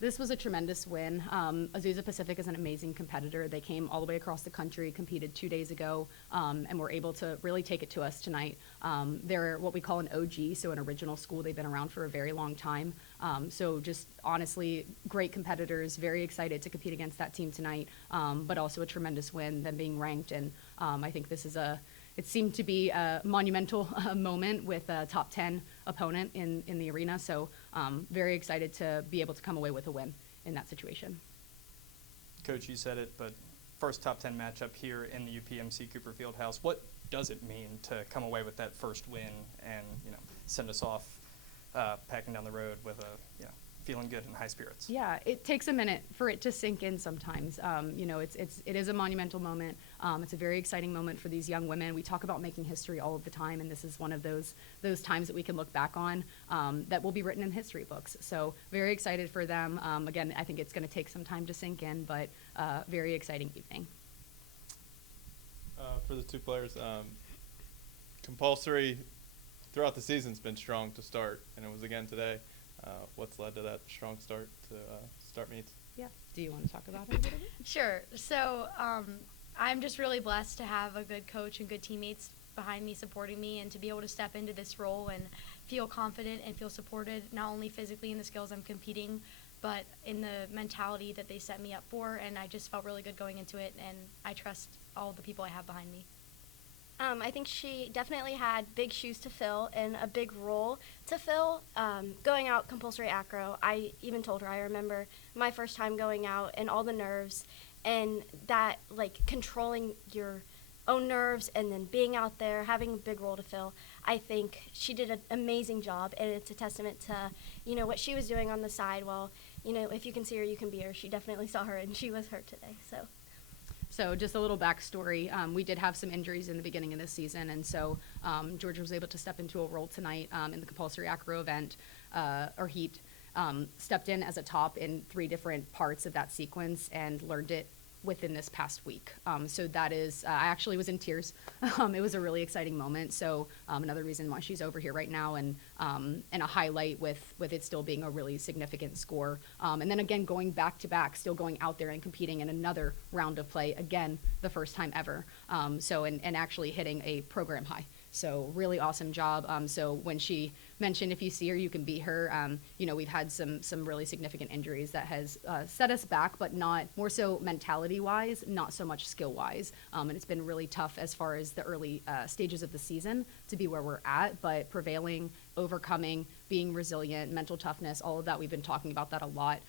This was a tremendous win. Azusa Pacific is an amazing competitor. They came all the way across the country, competed 2 days ago, and were able to really take it to us tonight. They're what we call an OG, so an original school. They've been around for a very long time. So just honestly, great competitors, very excited to compete against that team tonight, but also a tremendous win, them being ranked. And I think this is it seemed to be a monumental moment with a top 10 opponent in the arena. So very excited to be able to come away with a win in that situation. Coach, you said it, but first top 10 matchup here in the UPMC Cooper Fieldhouse. What does it mean to come away with that first win and send us off packing down the road with feeling good and high spirits? Yeah, it takes a minute for it to sink in sometimes. It is a monumental moment. It's a very exciting moment for these young women. We talk about making history all of the time, and this is one of those times that we can look back on that will be written in history books. So very excited for them. Again, I think it's going to take some time to sink in, but very exciting evening. For the two players, compulsory throughout the season's been strong to start, and it was again today. What's led to that strong start to start meets? Yeah. Do you want to talk about it a little bit? Sure. So I'm just really blessed to have a good coach and good teammates behind me supporting me, and to be able to step into this role and feel confident and feel supported, not only physically in the skills I'm competing, but in the mentality that they set me up for. And I just felt really good going into it, and I trust all the people I have behind me. I think she definitely had big shoes to fill and a big role to fill. Going out compulsory acro, I even told her, I remember my first time going out and all the nerves and that, like, controlling your own nerves and then being out there, having a big role to fill. I think she did an amazing job, and it's a testament to, what she was doing on the side. Well, if you can see her, you can be her. She definitely saw her, and she was her today, so. So just a little backstory. We did have some injuries in the beginning of this season, and so Georgia was able to step into a role tonight in the compulsory acro event, or heat, stepped in as a top in 3 different parts of that sequence and learned it within this past week. So that is, I actually was in tears. It was a really exciting moment. So another reason why she's over here right now, and a highlight with it still being a really significant score. And then again, going back to back, still going out there and competing in another round of play, again, the first time ever. And actually hitting a program high. So really awesome job. So when she mentioned if you see her, you can beat her, we've had some really significant injuries that has set us back, but not more so mentality-wise, not so much skill-wise. And it's been really tough as far as the early stages of the season to be where we're at, but prevailing, overcoming, being resilient, mental toughness, all of that. We've been talking about that a lot.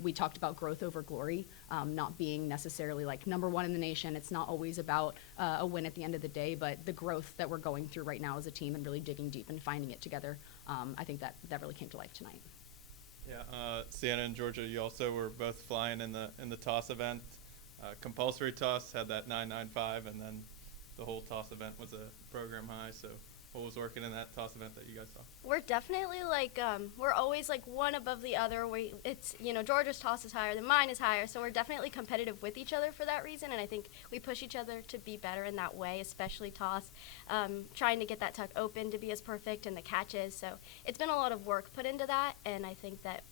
We talked about growth over glory, not being necessarily like number one in the nation. It's not always about a win at the end of the day, but the growth that we're going through right now as a team and really digging deep and finding it together. I think that really came to life tonight. Yeah, Sienna and Georgia, you also were both flying in the toss event. Compulsory toss had that 9.95, and then the whole toss event was a program high. So what was working in that toss event that you guys saw? We're definitely we're always like one above the other. It's Georgia's toss is higher than mine is higher, so we're definitely competitive with each other for that reason. And I think we push each other to be better in that way, especially toss, trying to get that tuck open to be as perfect and the catches. So it's been a lot of work put into that, and I think that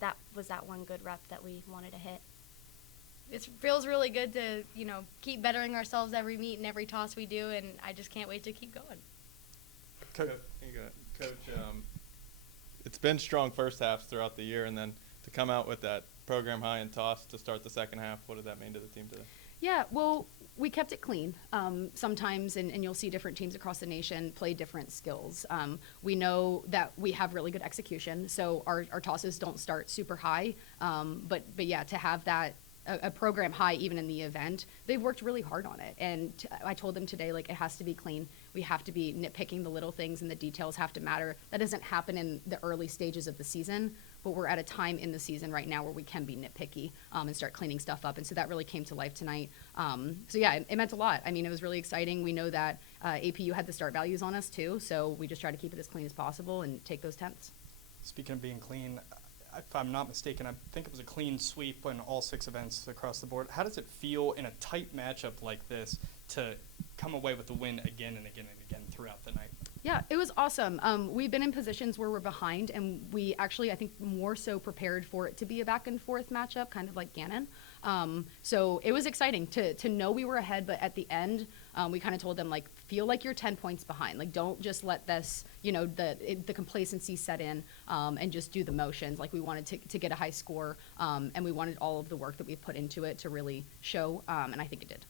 that was that one good rep that we wanted to hit. It feels really good to keep bettering ourselves every meet and every toss we do, and I just can't wait to keep going. Coach, it's been strong first halves throughout the year, and then to come out with that program high and toss to start the second half, what did that mean to the team today? Yeah, well, we kept it clean. Sometimes, and you'll see different teams across the nation play different skills. We know that we have really good execution, so our tosses don't start super high. But yeah, to have that a program high even in the event, they've worked really hard on it. And I told them today, like, it has to be clean. We have to be nitpicking the little things, and the details have to matter. That doesn't happen in the early stages of the season, but we're at a time in the season right now where we can be nitpicky and start cleaning stuff up. And so that really came to life tonight. So yeah, it meant a lot. I mean, it was really exciting. We know that APU had the start values on us too, so we just try to keep it as clean as possible and take those tenths. Speaking of being clean, if I'm not mistaken, I think it was a clean sweep in all 6 events across the board. How does it feel in a tight matchup like this to come away with the win again and again and again throughout the night? Yeah, it was awesome. We've been in positions where we're behind, and we actually, I think, more so prepared for it to be a back and forth matchup, kind of like Gannon. So it was exciting to know we were ahead, but at the end, we kind of told them, like, feel like you're 10 points behind. Like, don't just let this, the complacency set in and just do the motions. Like, we wanted to get a high score, and we wanted all of the work that we put into it to really show, and I think it did.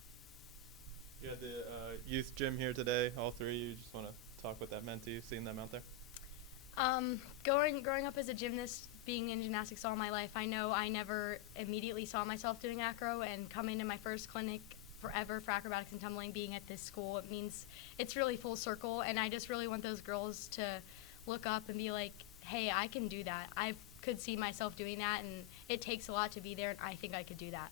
You had the youth gym here today, all three. You just want to talk what that meant to you, seeing them out there? Growing up as a gymnast, being in gymnastics all my life, I know I never immediately saw myself doing acro, and coming to my first clinic forever for acrobatics and tumbling, being at this school, it means it's really full circle, and I just really want those girls to look up and be like, hey, I can do that. I could see myself doing that, and it takes a lot to be there, and I think I could do that.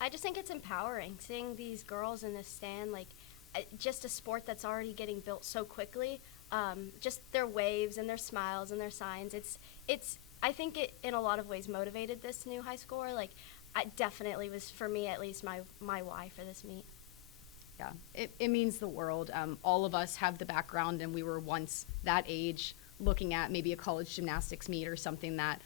I just think it's empowering seeing these girls in this stand, like just a sport that's already getting built so quickly. Just their waves and their smiles and their signs. I think it in a lot of ways motivated this new high score. Like, it definitely was, for me at least, my why for this meet. Yeah, it means the world. All of us have the background, and we were once that age looking at maybe a college gymnastics meet or something that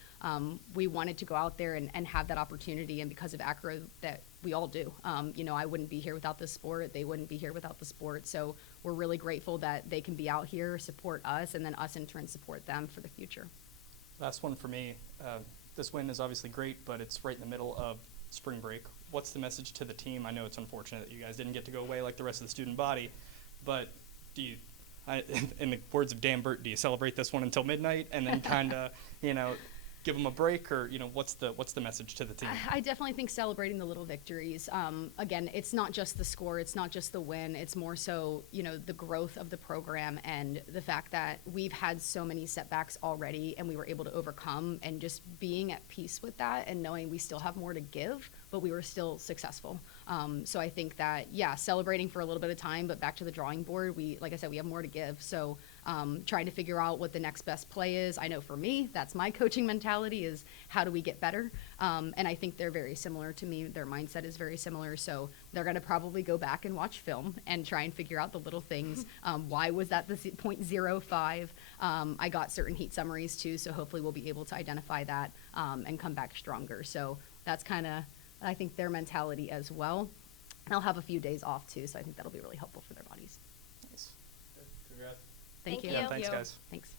we wanted to go out there and have that opportunity, and because of acro that we all do. I wouldn't be here without the sport. They wouldn't be here without the sport. So we're really grateful that they can be out here, support us, and then us in turn support them for the future. Last one for me. This win is obviously great, but it's right in the middle of spring break. What's the message to the team? I know it's unfortunate that you guys didn't get to go away like the rest of the student body, but do you, in the words of Dan Burt, do you celebrate this one until midnight and then kind of, give them a break, or what's the message to the team? I definitely think celebrating the little victories. Again, it's not just the score, it's not just the win, it's more so the growth of the program and the fact that we've had so many setbacks already and we were able to overcome, and just being at peace with that and knowing we still have more to give, but we were still successful. So I think that, celebrating for a little bit of time, but back to the drawing board, like I said, we have more to give. So trying to figure out what the next best play is. I know for me, that's my coaching mentality, is how do we get better? And I think they're very similar to me. Their mindset is very similar. So they're going to probably go back and watch film and try and figure out the little things. Why was that the 0.05? I got certain heat summaries too, so hopefully we'll be able to identify that and come back stronger. So that's kind of, I think, their mentality as well. And I'll have a few days off too, so I think that'll be really helpful for their bodies. Nice. Congrats. Thank you. Yeah, thanks, guys. Thanks.